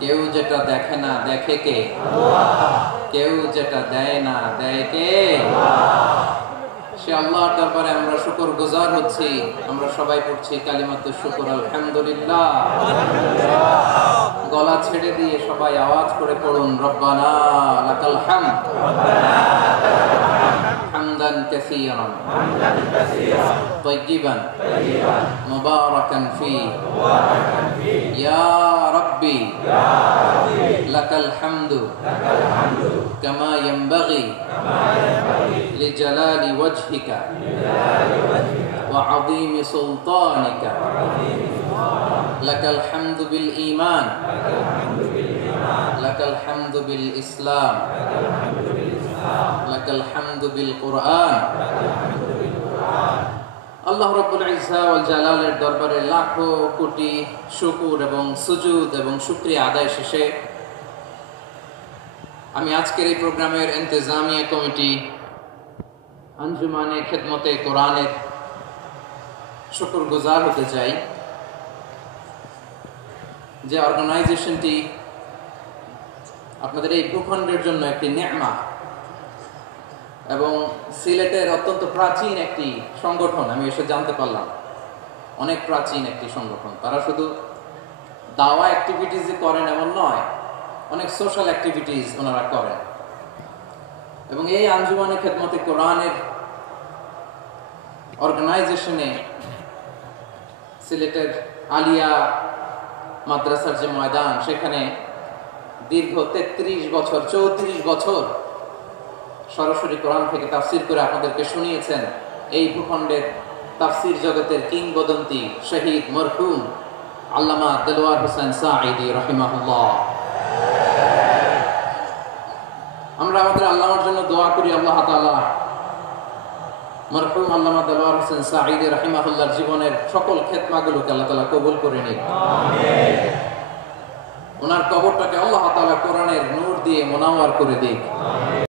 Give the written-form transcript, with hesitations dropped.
কেউ যেটা দেখে না দেখে কে? কেউ যেটা দেয় না দেয় কে? সে আল্লাহর দরবারে আমরা শুকরগুজার হচ্ছি। আমরা সবাই পড়ছি কালিমাতুশ শুকর, আলহামদুলিল্লাহ। গলা ছেড়ে দিয়ে সবাই আওয়াজ করে পড়ুন, রব্বানা লাকাল হামদ হামদান কাসীরান তাইয়িবান মুবারাকান ফীহি ইয়া রাব্বি লাকাল হামদু কামা ইয়ানবাগি লিজালালি ওয়াজহিকা ওয়া আযীমি সুলতানিকা লাকাল হামদু বিল ঈমান লাকাল হামদু বিল ইসলাম লাকাল হামদু বিল কুরআন। আল্লাহ রাব্বুল ইজ্জা ওয়াল জালালের দরবারে লাখো কোটি শুকর এবং সুজুদ এবং শুকরিয়া আদায় শেষে আমি আজকের এই প্রোগ্রামের ইন্তেজামিয়া কমিটি আঞ্জুমানে খেদমতে কোরআনের শুকরগুজার হতে চাই, যে অর্গানাইজেশনটি আপনাদের এই ভূখণ্ডের জন্য একটি নেয়ামা এবং সিলেটের অত্যন্ত প্রাচীন একটি সংগঠন। আমি এসে জানতে পারলাম অনেক প্রাচীন একটি সংগঠন। তারা শুধু দাওয়া অ্যাক্টিভিটিস করেন এমন নয়, অনেক সোশ্যাল অ্যাক্টিভিটিস ওনারা করেন। এবং এই আঞ্জুমানে খেদমতে কোরআনের অর্গানাইজেশনে সিলেটের আলিয়া মাদ্রাসার যে ময়দান, সেখানে দীর্ঘ 33 বছর 34 বছর সরাসরি কোরআন থেকে তাফসির করে আপনাদেরকে শুনিয়েছেন এই ভূখণ্ডের তাফসির জগতের কিংবদন্তি শহীদ মরহুম আল্লামা দেলোয়ার হোসেন সাঈদী রাহিমাহুল্লাহ। আমরা আমাদের আল্লামার জন্য দোয়া করি, আল্লাহ তাআলা মরহুম আল্লামা দেলোয়ার হোসেন সাঈদী রাহিমাহুল্লাহর জীবনের সকল খেদমাগুলোকে আল্লাহ তাআলা কবুল করে নিন। আমিন। ওনার কবরটাকে আল্লাহ তাআলা কোরআনের নূর দিয়ে মুনাওয়ার করে দিক।